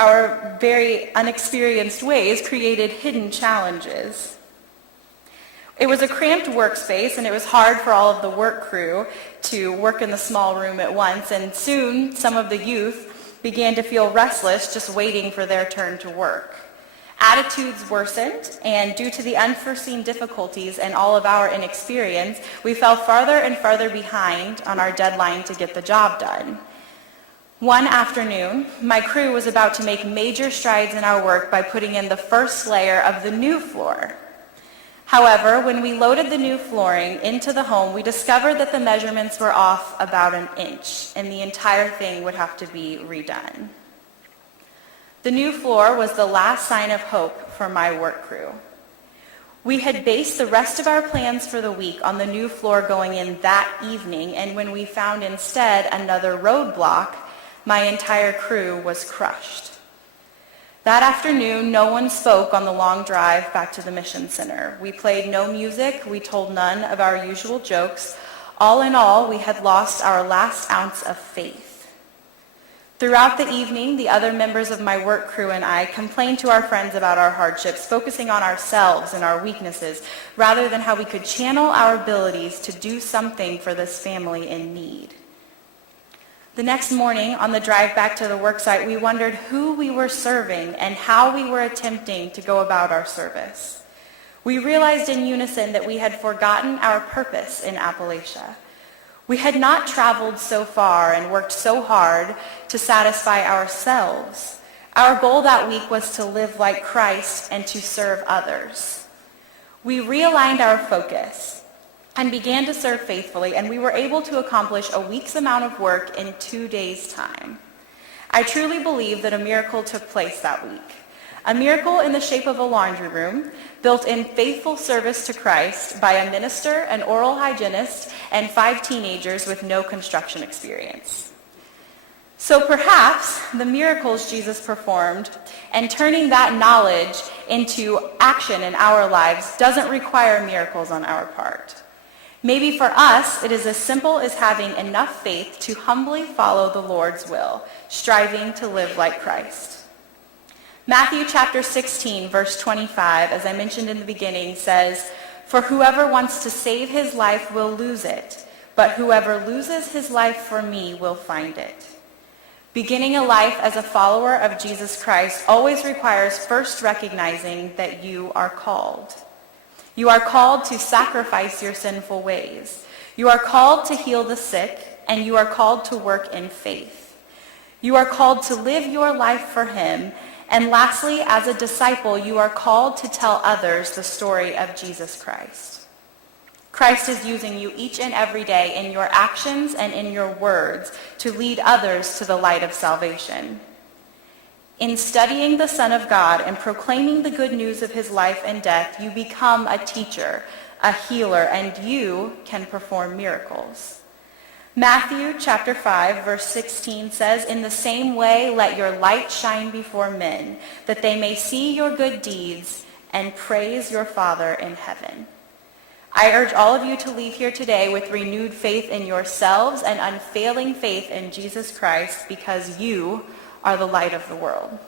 our very unexperienced ways created hidden challenges. It was a cramped workspace, and it was hard for all of the work crew to work in the small room at once, and soon some of the youth began to feel restless just waiting for their turn to work. Attitudes worsened, and due to the unforeseen difficulties and all of our inexperience, we fell farther and farther behind on our deadline to get the job done. One afternoon, my crew was about to make major strides in our work by putting in the first layer of the new floor. However, when we loaded the new flooring into the home, we discovered that the measurements were off about an inch, and the entire thing would have to be redone. The new floor was the last sign of hope for my work crew. We had based the rest of our plans for the week on the new floor going in that evening, and when we found instead another roadblock, my entire crew was crushed. That afternoon, no one spoke on the long drive back to the mission center. We played no music. We told none of our usual jokes. All in all, we had lost our last ounce of faith. Throughout the evening, the other members of my work crew and I complained to our friends about our hardships, focusing on ourselves and our weaknesses, rather than how we could channel our abilities to do something for this family in need. The next morning, on the drive back to the worksite, we wondered who we were serving and how we were attempting to go about our service. We realized in unison that we had forgotten our purpose in Appalachia. We had not traveled so far and worked so hard to satisfy ourselves. Our goal that week was to live like Christ and to serve others. We realigned our focus and began to serve faithfully, and we were able to accomplish a week's amount of work in 2 days' time. I truly believe that a miracle took place that week. A miracle in the shape of a laundry room, built in faithful service to Christ by a minister, an oral hygienist, and 5 teenagers with no construction experience. So perhaps the miracles Jesus performed and turning that knowledge into action in our lives doesn't require miracles on our part. Maybe for us, it is as simple as having enough faith to humbly follow the Lord's will, striving to live like Christ. Matthew chapter 16, verse 25, as I mentioned in the beginning, says, "For whoever wants to save his life will lose it, but whoever loses his life for me will find it." Beginning a life as a follower of Jesus Christ always requires first recognizing that you are called. You are called to sacrifice your sinful ways. You are called to heal the sick, and you are called to work in faith. You are called to live your life for him. And lastly, as a disciple, you are called to tell others the story of Jesus Christ. Christ is using you each and every day in your actions and in your words to lead others to the light of salvation. In studying the Son of God and proclaiming the good news of his life and death, you become a teacher, a healer, and you can perform miracles. Matthew chapter 5, verse 16 says, "In the same way, let your light shine before men, that they may see your good deeds and praise your Father in heaven." I urge all of you to leave here today with renewed faith in yourselves and unfailing faith in Jesus Christ, because you are the light of the world.